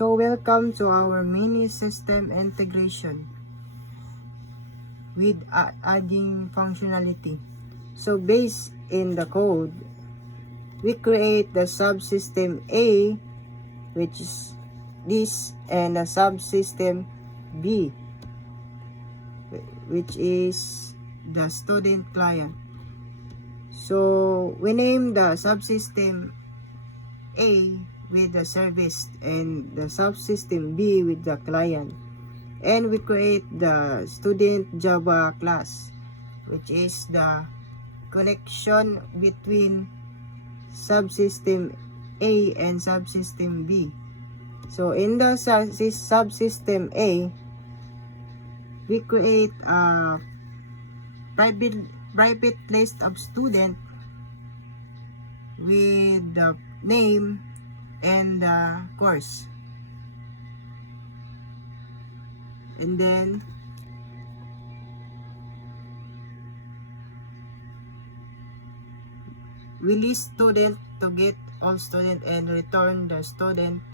So welcome to our mini system integration with adding functionality. So based in the code, we create the subsystem A, which is this, and the subsystem B, which is the student client. So we name the subsystem A with the service and the subsystem B with the client, and we create the student Java class, which is the connection between subsystem A and subsystem B. So in the subsystem A, we create a private list of student with the name and the course, and then we list student to get all student and return the student,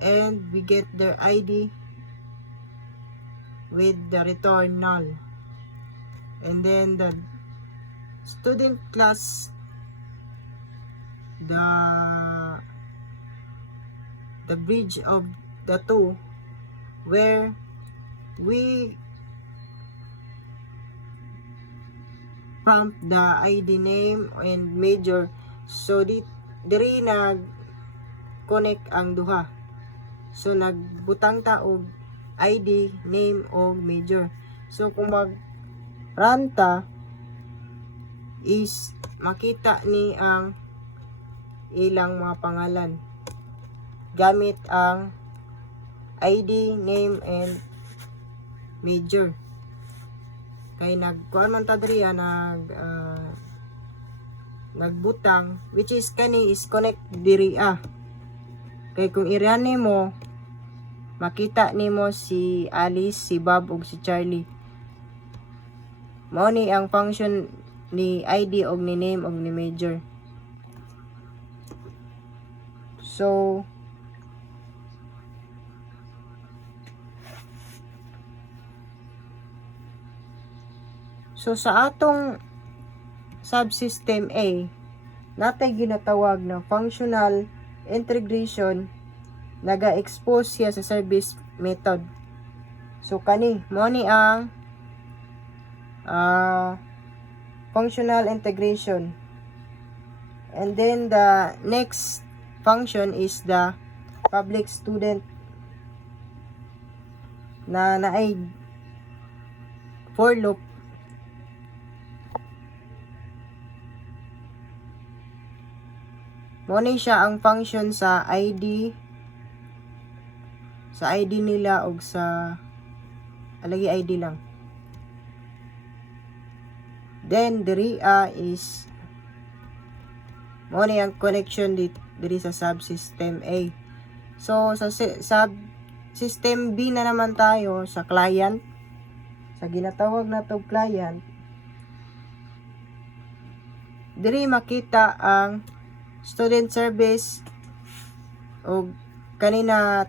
and we get their ID with the return null, and then the student class, the bridge of the two, where we prompt the ID name and major. So diri nag connect ang duha. So nagbutang ta og ID, name og major. So kung mag run ta, is makita ni ang ilang mga pangalan gamit ang ID, name, and major. Kay nagkuan man ta diri nagbutang, which is kani is connect diri Kay kung irian nimo, makita nimo si Alice, si Bob, ug si Charlie. Mao ni ang function ni ID og ni name og ni major. So sa atong subsystem A, natay ginatawag na functional integration, naga-expose siya sa service method. So kani mo ni ang functional integration, and then the next function is the public student na naay for loop. Mo ni siya ang function sa ID nila og sa alagi ID lang. Then diri is mo ni ang connection diri sa subsystem A. So sa subsystem B na naman tayo sa client, sa ginatawag na to client. Diri makita ang student service o kanina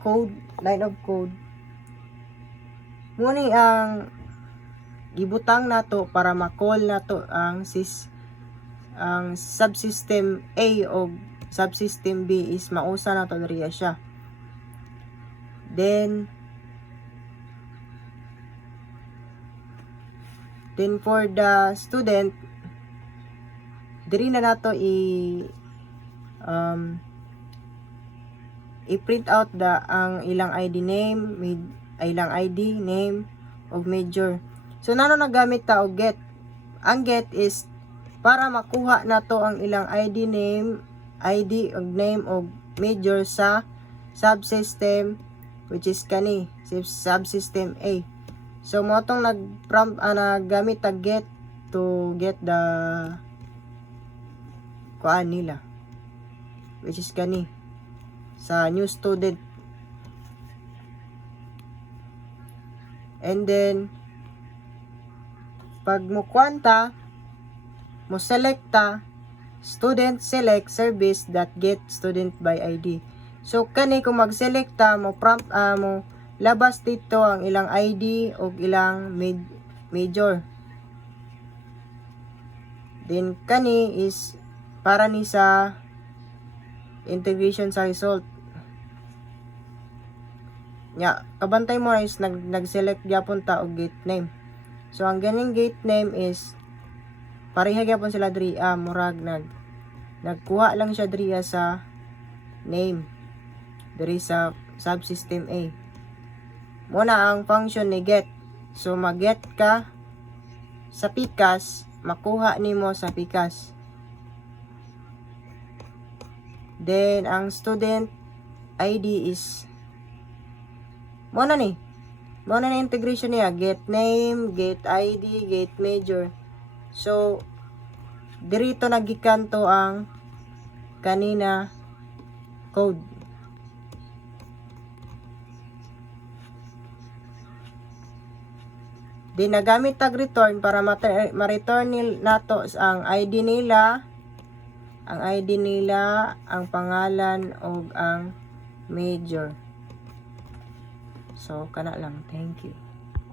code, line of code. Muni ang gibutang nato para ma-call nato ang subsystem A o subsystem B is mausa nato diriya siya. Then for the student, diri na nato i-print out ang ilang ID name, ilang ID name og major. So nano nagamit ta og get. Ang get is para makuha nato ang ilang ID og name og major sa subsystem, which is kani subsystem A. So mo tong nagamit ta get to get the kuan nila, which is kani sa new student. And then pag mo kuan ta, mo select ta, student select service that get student by ID. So kani kung mag-select ta mo prompt mo labas dito ang ilang ID o ilang major. Then kani is para ni sa integration sa result. Nya, kabantay mo is nag-select gyapon ta og gate name. So ang ganing gate name is pareha gyapon sila diri murag nagkuha lang siya diri sa name diri sa subsystem A. Muna ang function ni get. So mag-get ka sa PCAS, makuha nimo sa PCAS. Then ang student ID is muna ni integration niya, get name, get ID, get major. So dirito nagikanto ang kanina code. Di nagamit tag return para ma-return nato ang ID nila, ang pangalan o ang major. So kana lang. Thank you.